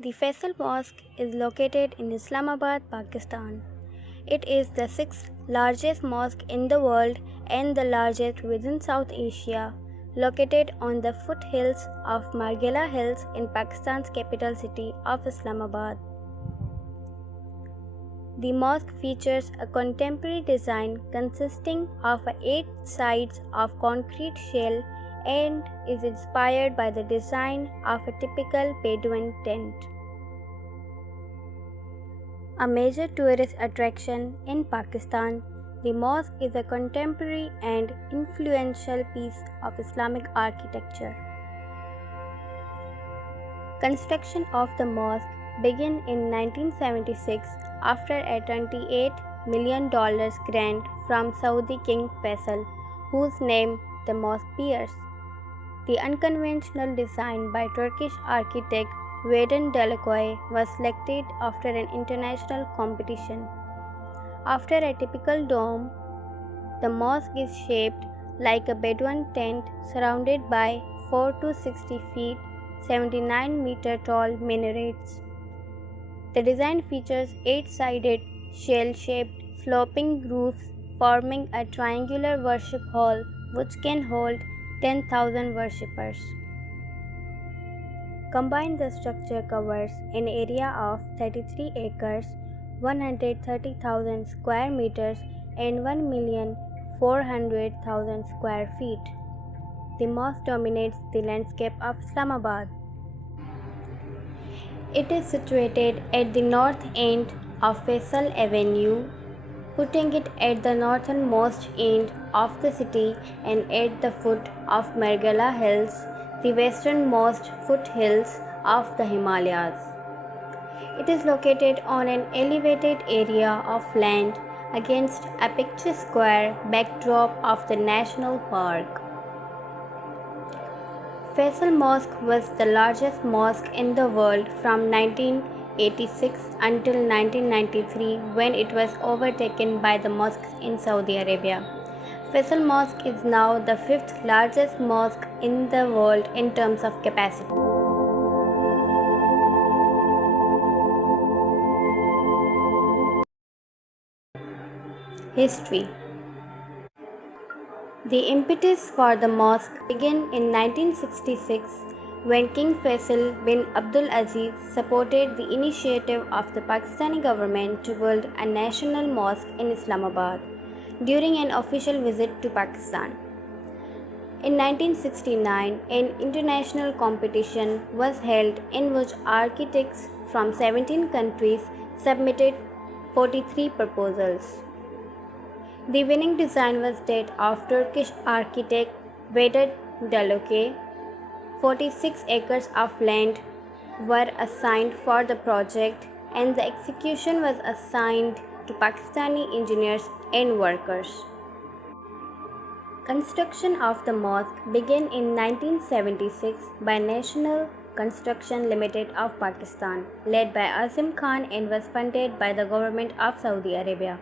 The Faisal Mosque is located in Islamabad, Pakistan. It is the sixth largest mosque in the world and the largest within South Asia, located on the foothills of Margila Hills in Pakistan's capital city of Islamabad. The mosque features a contemporary design consisting of 8 sides of concrete shell and is inspired by the design of a typical Bedouin tent. A major tourist attraction in Pakistan, the mosque is a contemporary and influential piece of Islamic architecture. Construction of the mosque began in 1976 after a $28 million grant from Saudi King Faisal, whose name the mosque bears. The unconventional design by Turkish architect Vedin Delakoy was selected after an international competition. After a typical dome, the mosque is shaped like a Bedouin tent surrounded by 4 to 60 feet, 79-meter tall minarets. The design features 8-sided, shell-shaped, sloping roofs forming a triangular worship hall which can hold 10,000 worshippers. Combined, the structure covers an area of 33 acres, 130,000 square meters, and 1,400,000 square feet. The mosque dominates the landscape of Islamabad. It is situated at the north end of Faisal Avenue, putting it at the northernmost end of the city and at the foot of Margila Hills, the westernmost foothills of the Himalayas. It is located on an elevated area of land against a picturesque square backdrop of the national park. Faisal Mosque was the largest mosque in the world from 1986 until 1993, when it was overtaken by the mosques in Saudi Arabia. Faisal Mosque is now the fifth largest mosque in the world in terms of capacity. History. The impetus for the mosque began in 1966 when King Faisal bin Abdul Aziz supported the initiative of the Pakistani government to build a national mosque in Islamabad during an official visit to Pakistan. In 1969, an international competition was held in which architects from 17 countries submitted 43 proposals. The winning design was that of Turkish architect Vedin Delakoy. 46 acres of land were assigned for the project and the execution was assigned to Pakistani engineers and workers. Construction of the mosque began in 1976 by National Construction Limited of Pakistan, led by Azim Khan, and was funded by the government of Saudi Arabia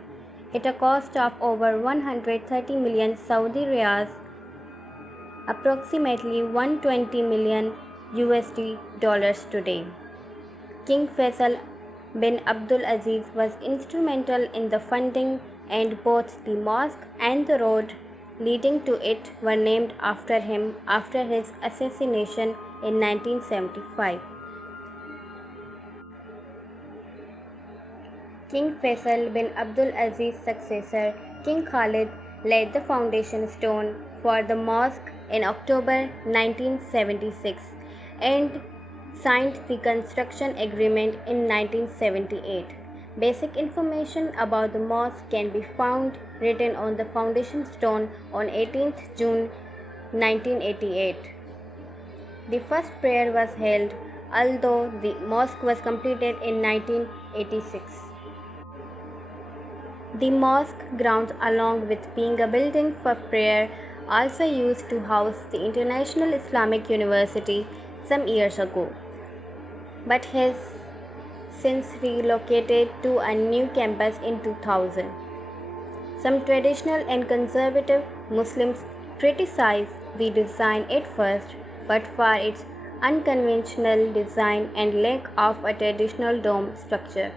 at a cost of over 130 million Saudi riyals, approximately 120 million USD dollars today. King Faisal bin Abdul Aziz was instrumental in the funding, and both the mosque and the road leading to it were named after him after his assassination in 1975. King Faisal bin Abdul Aziz's successor, King Khalid, laid the foundation stone for the mosque in October 1976 and signed the construction agreement in 1978. Basic information about the mosque can be found written on the foundation stone on 18th June 1988. The first prayer was held, although the mosque was completed in 1986. The mosque grounds, along with being a building for prayer, also used to house the International Islamic University some years ago, but has since relocated to a new campus in 2000. Some traditional and conservative Muslims criticized the design at first, but for its unconventional design and lack of a traditional dome structure.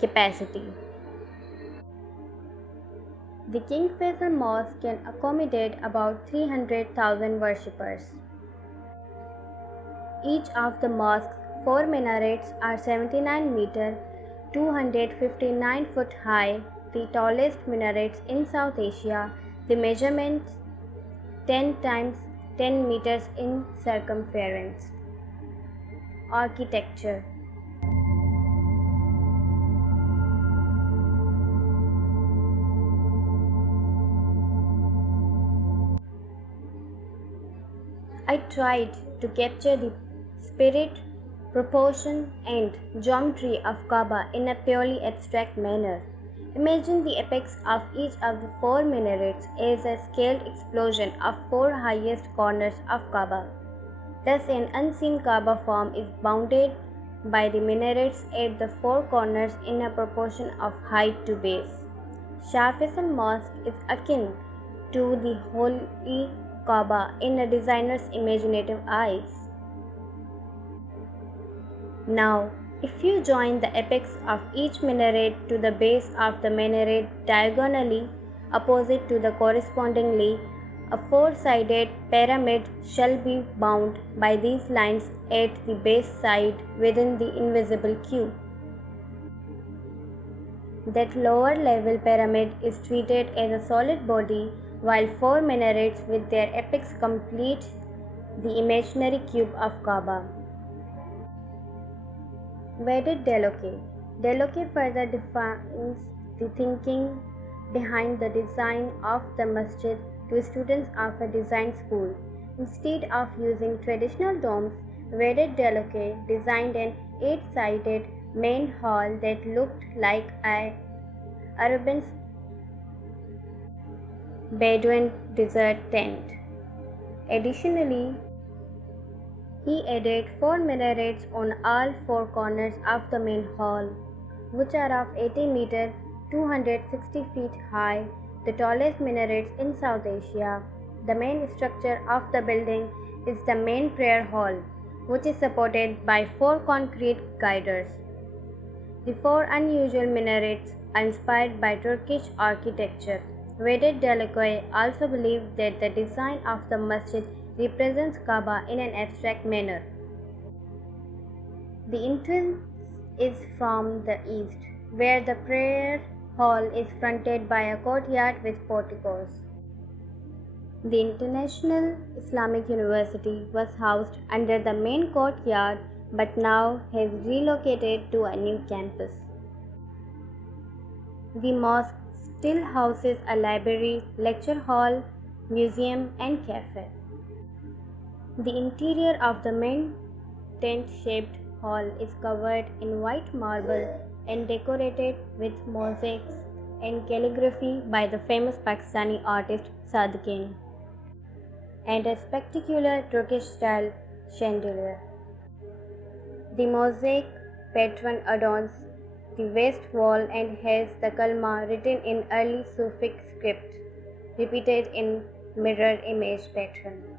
Capacity. The King Faisal Mosque can accommodate about 300,000 worshippers. Each of the mosque's 4 minarets are 79 meter, 259 foot high, the tallest minarets in South Asia. The measurements 10 times 10 meters in circumference. Architecture. I tried to capture the spirit, proportion, and geometry of Kaaba in a purely abstract manner. Imagine the apex of each of the 4 minarets as a scaled explosion of 4 highest corners of Kaaba. Thus, an unseen Kaaba form is bounded by the minarets at the 4 corners in a proportion of height to base. Shah Faisal Mosque is akin to the Holy Kaaba in a designer's imaginative eyes. Now, if you join the apex of each minaret to the base of the minaret diagonally opposite to the correspondingly, a 4-sided pyramid shall be bound by these lines at the base side within the invisible cube. That lower level pyramid is treated as a solid body, while 4 minarets with their apex complete the imaginary cube of Kaaba. Veded Deloque. Deloque further defines the thinking behind the design of the masjid to students of a design school. Instead of using traditional domes, Veded Deloque designed an 8-sided main hall that looked like an Arabian Bedouin desert tent. Additionally, he added 4 minarets on all 4 corners of the main hall, which are of 80 meter, 260 feet high, the tallest minarets in South Asia. The main structure of the building is the main prayer hall, which is supported by 4 concrete girders. The 4 unusual minarets are inspired by Turkish architecture. Veded Deloque also believed that the design of the masjid represents Kaaba in an abstract manner. The entrance is from the east, where the prayer hall is fronted by a courtyard with porticos. The International Islamic University was housed under the main courtyard but now has relocated to a new campus. The mosque still houses a library, lecture hall, museum, and cafe. The interior of the main tent-shaped hall is covered in white marble and decorated with mosaics and calligraphy by the famous Pakistani artist Sadegin, and a spectacular Turkish-style chandelier. The mosaic patron adorns the west wall and has the kalma written in early Sufic script, repeated in mirror image pattern.